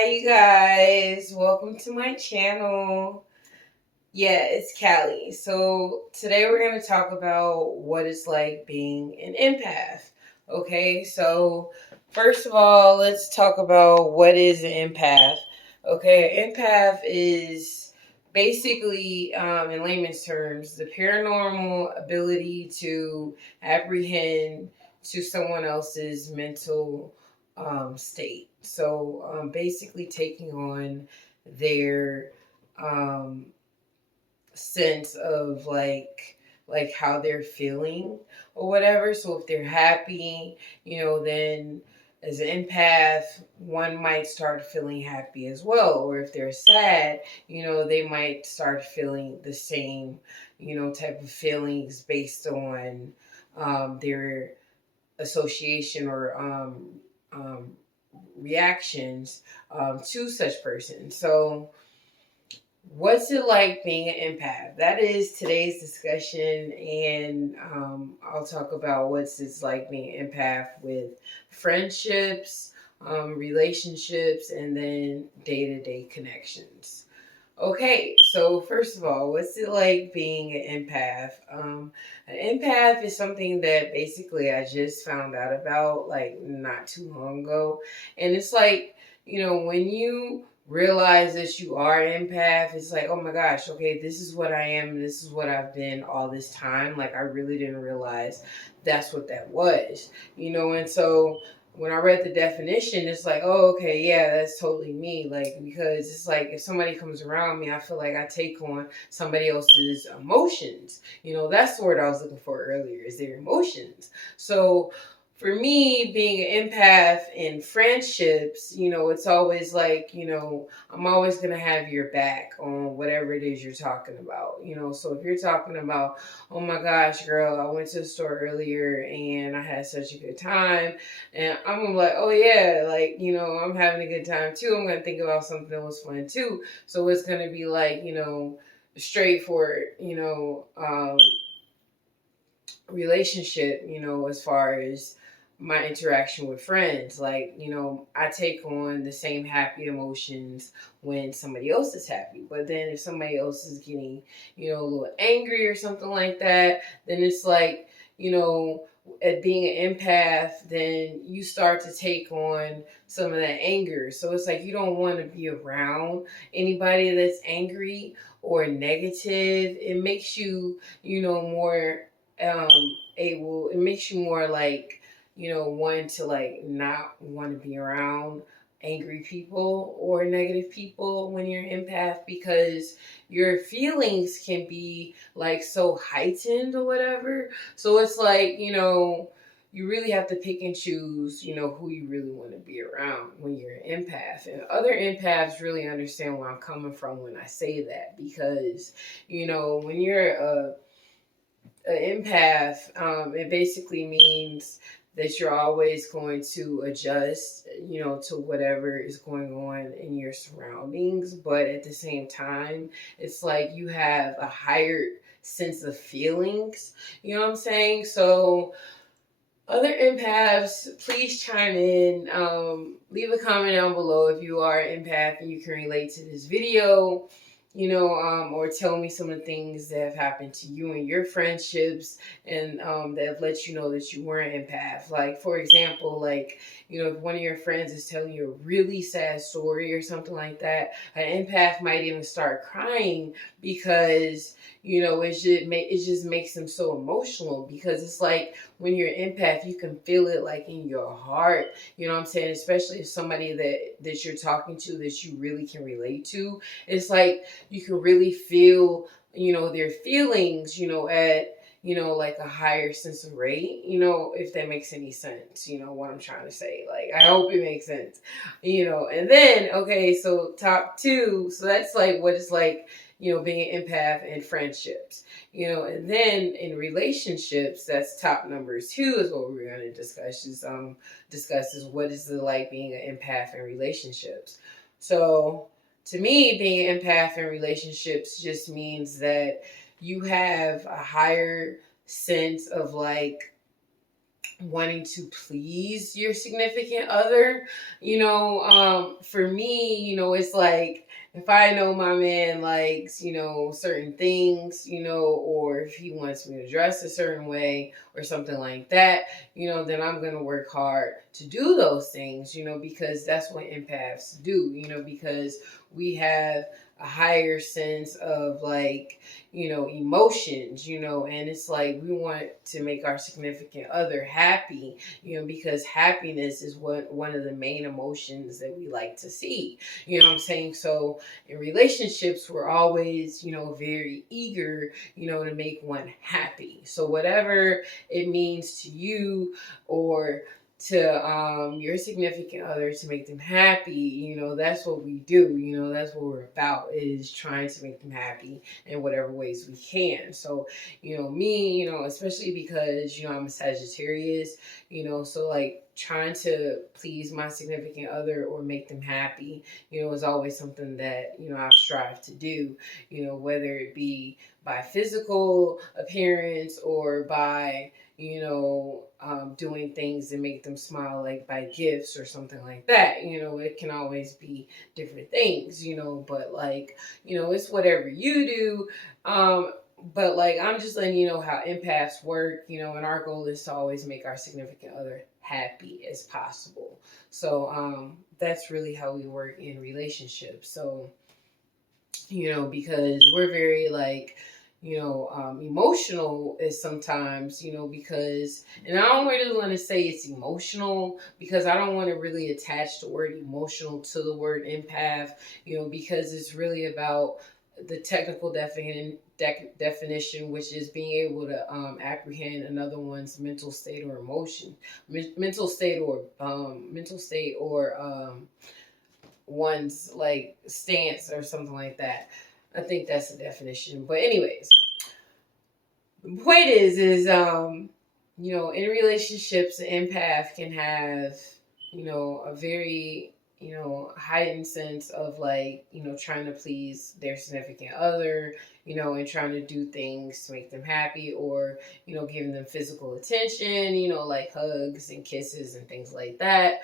Hi, you guys. Welcome to my channel. Yeah, it's Callie. So, today we're going to talk about what it's like being an empath. Okay, so first of all, let's talk about what is an empath. Okay, an empath is basically, in layman's terms, the paranormal ability to apprehend to someone else's mental state. So basically taking on their um, sense of like how they're feeling or whatever. So if they're happy, then as an empath, one might start feeling happy as well. Or if they're sad, they might start feeling the same, type of feelings based on their association or um, reactions to such person. So, what's it like being an empath? That is today's discussion, and I'll talk about what's it's like being an empath with friendships, relationships, and then day to day connections. Okay, so first of all, what's it like being an empath? An empath is something that basically I just found out about like not too long ago. And it's like, when you realize that you are an empath, it's like, oh my gosh, okay, this is what I am, this is what I've been all this time. Like, I really didn't realize that's what that was, and so when I read the definition, it's like, oh, okay, yeah, that's totally me. Like, because it's like if somebody comes around me, I feel like I take on somebody else's emotions. That's the word I was looking for earlier, is their emotions. So for me, being an empath in friendships, it's always like, I'm always going to have your back on whatever it is you're talking about. So if you're talking about, oh my gosh, girl, I went to the store earlier and I had such a good time. And I'm like, oh yeah, like, I'm having a good time too. I'm going to think about something that was fun too. So it's going to be like, straightforward, relationship, as far as my interaction with friends. Like, I take on the same happy emotions when somebody else is happy. But then if somebody else is getting, a little angry or something like that, then it's like, at being an empath, then you start to take on some of that anger. So it's like you don't want to be around anybody that's angry or negative. It makes you, more able, it makes you more like, one to like not want to be around angry people or negative people when you're an empath, because your feelings can be like so heightened or whatever. So it's like, you really have to pick and choose, who you really want to be around when you're an empath. And other empaths really understand where I'm coming from when I say that, because, when you're an empath, it basically means that you're always going to adjust, to whatever is going on in your surroundings. But at the same time, it's like you have a higher sense of feelings. You know what I'm saying? So, other empaths, please chime in. Leave a comment down below if you are an empath and you can relate to this video, or tell me some of the things that have happened to you and your friendships, and that have let you know that you were an empath. Like, for example, like, if one of your friends is telling you a really sad story or something like that, an empath might even start crying because, it just makes them so emotional, because it's like when you're an empath, you can feel it like in your heart. You know what I'm saying? Especially if somebody that you're talking to that you really can relate to. It's like you can really feel, their feelings, at, like a higher sense of rate, if that makes any sense, what I'm trying to say. Like, I hope it makes sense, and then, okay, so top two, so that's like what it's like, being an empath in friendships, and then in relationships, that's top number two is what we're going to discuss is what is it like being an empath in relationships. So to me, being an empath in relationships just means that you have a higher sense of like wanting to please your significant other. For me, it's like if I know my man likes, certain things, or if he wants me to dress a certain way or something like that, then I'm going to work hard to do those things, because that's what empaths do, because we have a higher sense of like, emotions, and it's like we want to make our significant other happy, because happiness is one of the main emotions that we like to see. You know what I'm saying? So in relationships, we're always, very eager, to make one happy. So whatever it means to you or to your significant other to make them happy, that's what we do. That's what we're about, is trying to make them happy in whatever ways we can. So, me, especially because, I'm a Sagittarius, so like trying to please my significant other or make them happy, is always something that, I've strived to do, whether it be by physical appearance or by, doing things that make them smile, like by gifts or something like that. It can always be different things, but like, it's whatever you do. But like, I'm just letting you know how empaths work, and our goal is to always make our significant other happy as possible. So, that's really how we work in relationships. So, because we're very like, emotional is sometimes, because, and I don't really want to say it's emotional because I don't want to really attach the word emotional to the word empath, because it's really about the technical definition, which is being able to apprehend another one's mental state or emotion, mental state or one's like stance or something like that. I think that's the definition. But anyways, the point in relationships, an empath can have, a very, heightened sense of like, trying to please their significant other, and trying to do things to make them happy, or, giving them physical attention, like hugs and kisses and things like that,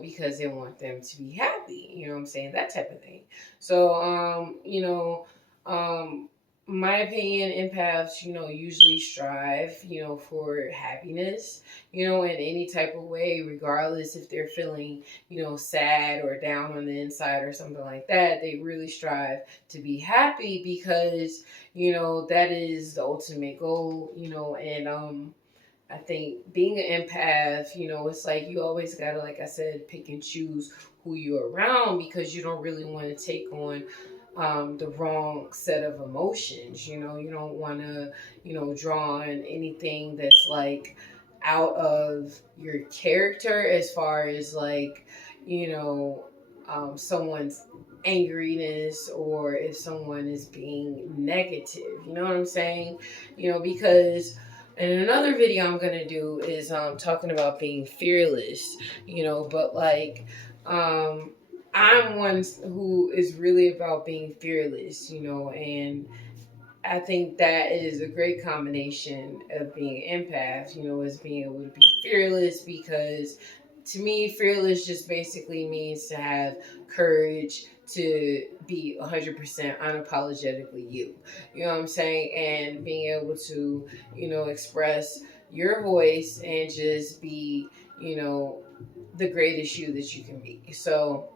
because they want them to be happy, you know what I'm saying? That type of thing. So, my opinion, empaths, usually strive, for happiness, in any type of way, regardless if they're feeling, sad or down on the inside or something like that. They really strive to be happy because, that is the ultimate goal, and, I think being an empath, it's like you always gotta, like I said, pick and choose who you're around because you don't really want to take on the wrong set of emotions. You don't want to, draw on anything that's like out of your character as far as like, someone's angriness or if someone is being negative. You know what I'm saying? Because and another video I'm gonna do is talking about being fearless, but like I'm one who is really about being fearless, and I think that is a great combination of being an empath, is being able to be fearless because to me, fearless just basically means to have courage to be 100% unapologetically you. You know what I'm saying? And being able to, express your voice and just be, the greatest you that you can be. So,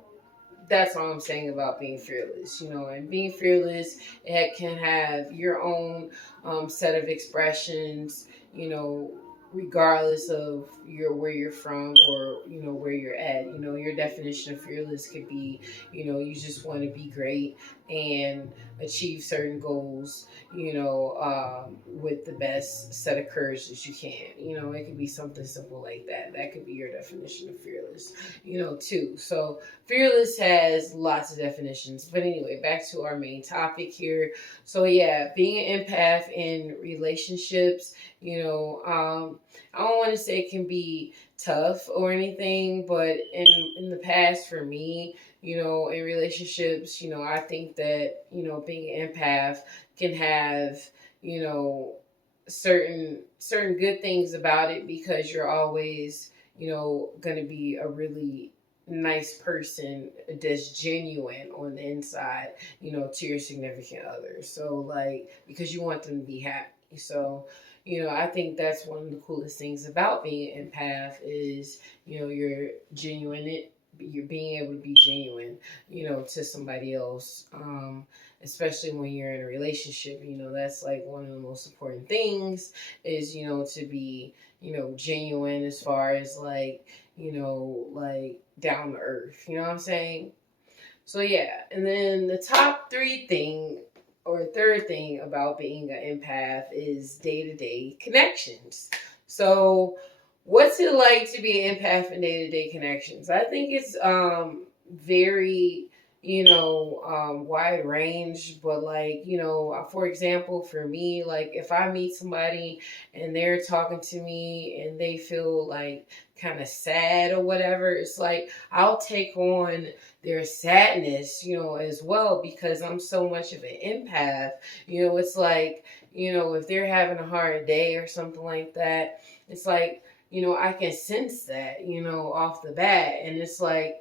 that's all I'm saying about being fearless, and being fearless, it can have your own set of expressions, regardless of where you're from or, where you're at. Your definition of fearless could be, you just want to be great and achieve certain goals, with the best set of courage that you can. It could be something simple like that. That could be your definition of fearless, too. So, fearless has lots of definitions. But anyway, back to our main topic here. So yeah, being an empath in relationships, I don't want to say it can be tough or anything, but in the past for me, in relationships, I think that, being an empath can have, you know, certain good things about it, because you're always, going to be a really nice person that's genuine on the inside, to your significant other. So like, because you want them to be happy. So, I think that's one of the coolest things about being an empath is, you're genuine. You're being able to be genuine, to somebody else. Especially when you're in a relationship, that's like one of the most important things is, to be, genuine as far as like, like down to earth. You know what I'm saying? So yeah, and then the top three thing or third thing about being an empath is day to day connections. So what's it like to be an empath in day to day connections? I think it's very wide range, but like, for example, for me, like if I meet somebody and they're talking to me and they feel like kind of sad or whatever, it's like I'll take on their sadness, as well, because I'm so much of an empath. It's like, if they're having a hard day or something like that, it's like, I can sense that, off the bat. And it's like,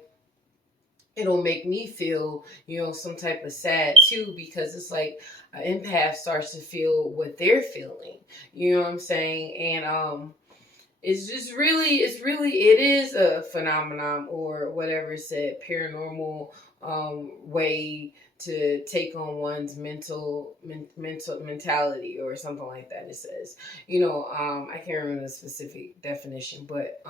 it'll make me feel, some type of sad too, because it's like an empath starts to feel what they're feeling. You know what I'm saying? And it's just really, it is a phenomenon or whatever it said, paranormal way to take on one's mental mentality or something like that. It says, I can't remember the specific definition, but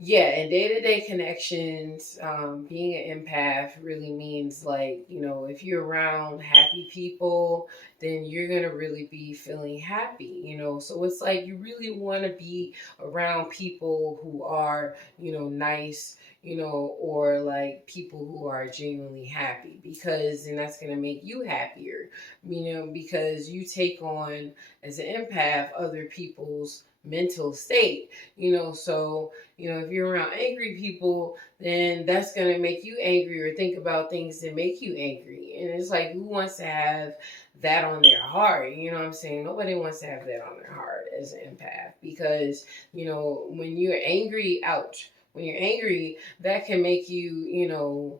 yeah, and day to day connections, being an empath really means like, if you're around happy people, then you're going to really be feeling happy, So it's like you really want to be around people who are, nice, or like people who are genuinely happy, because then that's going to make you happier, because you take on, as an empath, other people's mental state, so if you're around angry people, then that's going to make you angry or think about things that make you angry. And it's like, who wants to have that on their heart? You know what I'm saying? Nobody wants to have that on their heart as an empath, because, when you're angry, ouch, when you're angry, that can make you,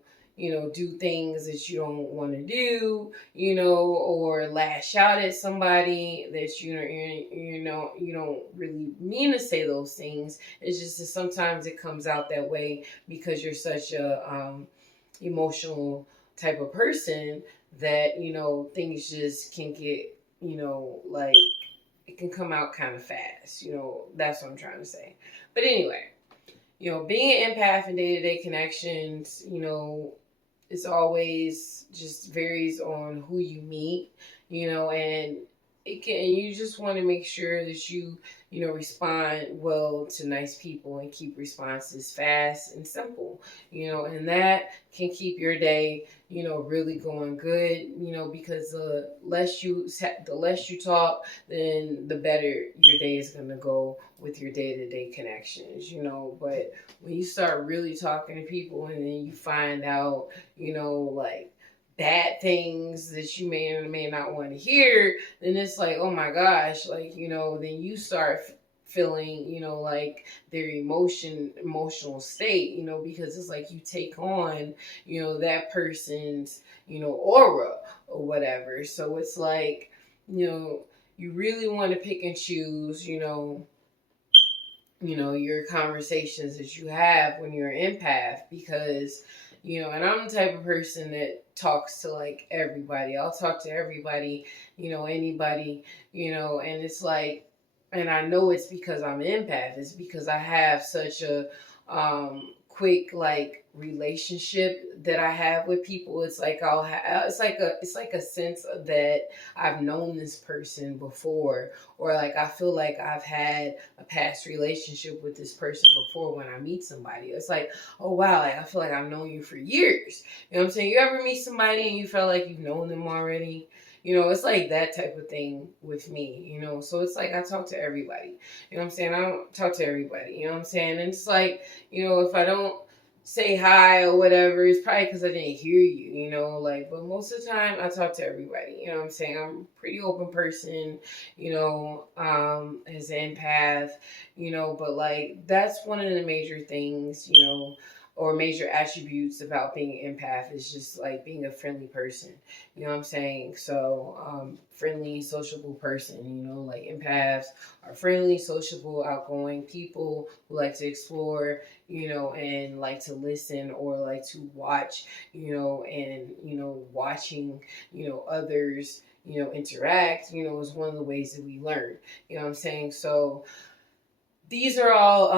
do things that you don't want to do, or lash out at somebody that you don't really mean to say those things. It's just that sometimes it comes out that way because you're such a emotional type of person that things just can get like it can come out kind of fast. That's what I'm trying to say. But anyway, being an empath in day to day connections, it's always just varies on who you meet, and you just want to make sure that you respond well to nice people and keep responses fast and simple, and that can keep your day, really going good, because the less you talk, then the better your day is going to go with your day-to-day connections, but when you start really talking to people and then you find out, like bad things that you may or may not want to hear, then it's like, oh my gosh, like, then you start feeling, like their emotional state, because it's like you take on, that person's, aura or whatever. So it's like, you really want to pick and choose, your conversations that you have when you're an empath, because and I'm the type of person that talks to like everybody. I'll talk to everybody, anybody, and it's like, and I know it's because I'm an empath. It's because I have such a quick like relationship that I have with people. It's like it's like a sense that I've known this person before, or like I feel like I've had a past relationship with this person before when I meet somebody. It's like, oh wow, like I feel like I've known you for years. You know what I'm saying? You ever meet somebody and you felt like you've known them already? It's like that type of thing with me, So it's like I talk to everybody. You know what I'm saying? I don't talk to everybody, you know what I'm saying? And it's like, if I don't say hi or whatever, it's probably because I didn't hear you, you know, like, but most of the time I talk to everybody, you know what I'm saying? I'm a pretty open person, you know, as an empath, you know, but like, that's one of the major things, you know, or major attributes about being an empath is just like being a friendly person, you know what I'm saying? So, friendly, sociable person, you know, like empaths are friendly, sociable, outgoing people who like to explore, you know, and like to listen or like to watch, you know, and, you know, watching, you know, others, you know, interact, you know, is one of the ways that we learn, you know what I'm saying? So, these are all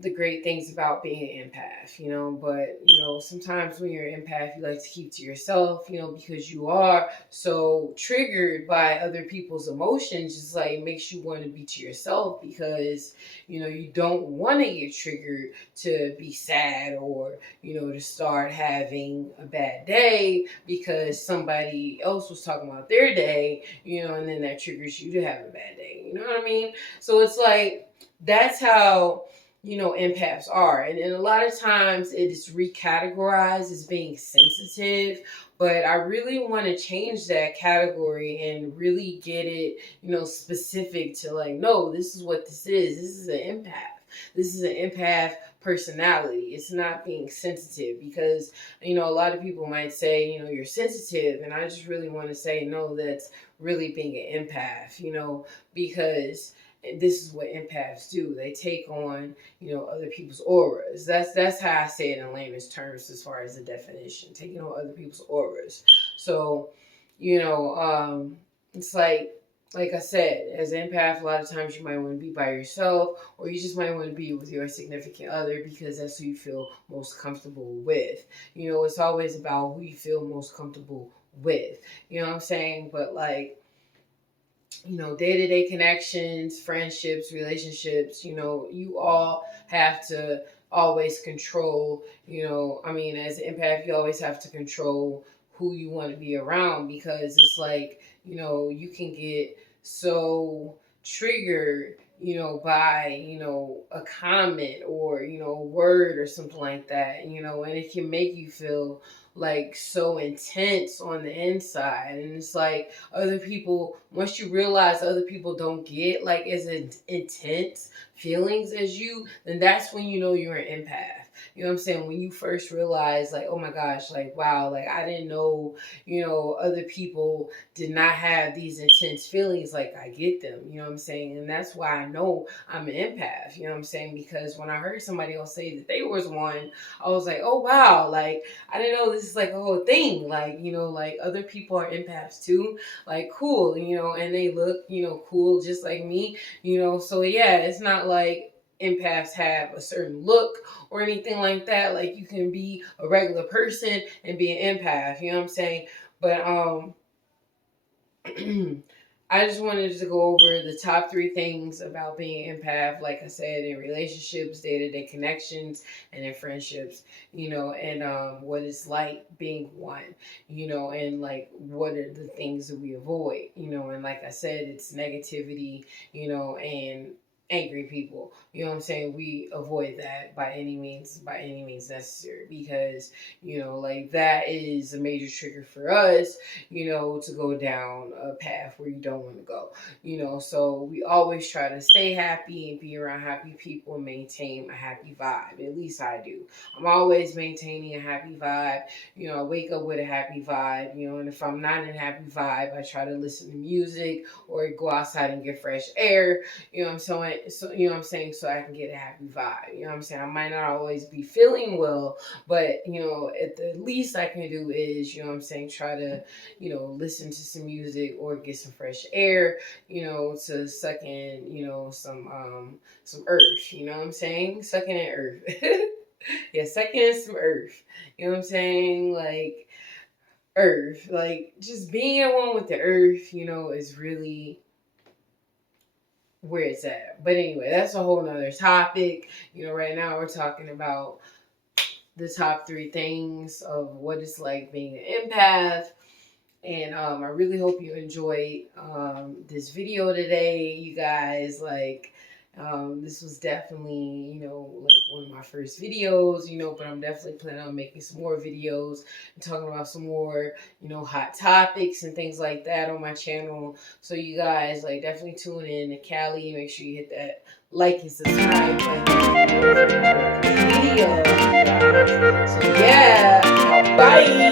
the great things about being an empath, you know. But you know, sometimes when you're an empath, you like to keep to yourself, you know, because you are so triggered by other people's emotions. Just like makes you want to be to yourself because you know you don't want to get triggered to be sad or you know to start having a bad day because somebody else was talking about their day, you know, and then that triggers you to have a bad day. You know what I mean? So it's like that's how you know empaths are, and a lot of times it is recategorized as being sensitive, but I really want to change that category and really get it you know specific to like no, this is what this is an empath, this is an empath personality. It's not being sensitive because you know a lot of people might say you know you're sensitive, and I just really want to say no, that's really being an empath, you know, because this is what empaths do. They take on, you know, other people's auras. That's how I say it in layman's terms as far as the definition. Taking on other people's auras. So, you know, it's like I said, as an empath, a lot of times you might want to be by yourself, or you just might want to be with your significant other because that's who you feel most comfortable with. You know, it's always about who you feel most comfortable with. You know what I'm saying? But like you know, day to day connections, friendships, relationships, you know, you all have to always control, you know, I mean, as an empath, you always have to control who you want to be around because it's like, you know, you can get so triggered, you know, by, you know, a comment or, you know, a word or something like that, you know, and it can make you feel like so intense on the inside. And it's like, other people once you realize other people don't get like as intense feelings as you, then that's when you know you're an empath. You know what I'm saying? When you first realize like, oh my gosh, like wow, like I didn't know, you know, other people did not have these intense feelings, like I get them, you know what I'm saying? And that's why I know I'm an empath, you know what I'm saying? Because when I heard somebody else say that they was one, I was like, oh wow, like I didn't know this is like a whole thing. Like, you know, like other people are empaths too, like cool, you know, and they look, you know, cool just like me, you know. So yeah, it's not like empaths have a certain look or anything like that. Like you can be a regular person and be an empath, you know what I'm saying? But I just wanted to go over the top 3 things about being an empath, like I said, in relationships, day to day connections, and in friendships, you know, and what it's like being one, you know, and like what are the things that we avoid, you know, and like I said, it's negativity, you know, and angry people, you know what I'm saying? We avoid that by any means necessary because, you know, like that is a major trigger for us, you know, to go down a path where you don't want to go, you know. So we always try to stay happy and be around happy people and maintain a happy vibe. At least I do. I'm always maintaining a happy vibe. You know, I wake up with a happy vibe, you know, and if I'm not in a happy vibe, I try to listen to music or go outside and get fresh air, you know what I'm saying? So, you know what I'm saying? So I can get a happy vibe. You know what I'm saying? I might not always be feeling well, but, you know, at the least I can do is, you know what I'm saying, try to you know, listen to some music or get some fresh air, you know, to suck in, you know, some earth, you know what I'm saying? Sucking in earth. Yeah, sucking in some earth. You know what I'm saying? Like earth. Like just being at one with the earth, you know, is really where it's at. But anyway, that's a whole nother topic. You know, right now we're talking about the top 3 things of what it's like being an empath. And I really hope you enjoyed this video today, you guys. Like, This was definitely, like one of my first videos, but I'm definitely planning on making some more videos and talking about some more, hot topics and things like that on my channel. So you guys, like, definitely tune in to Kali. Make sure you hit that like and subscribe button. Video. So yeah, bye.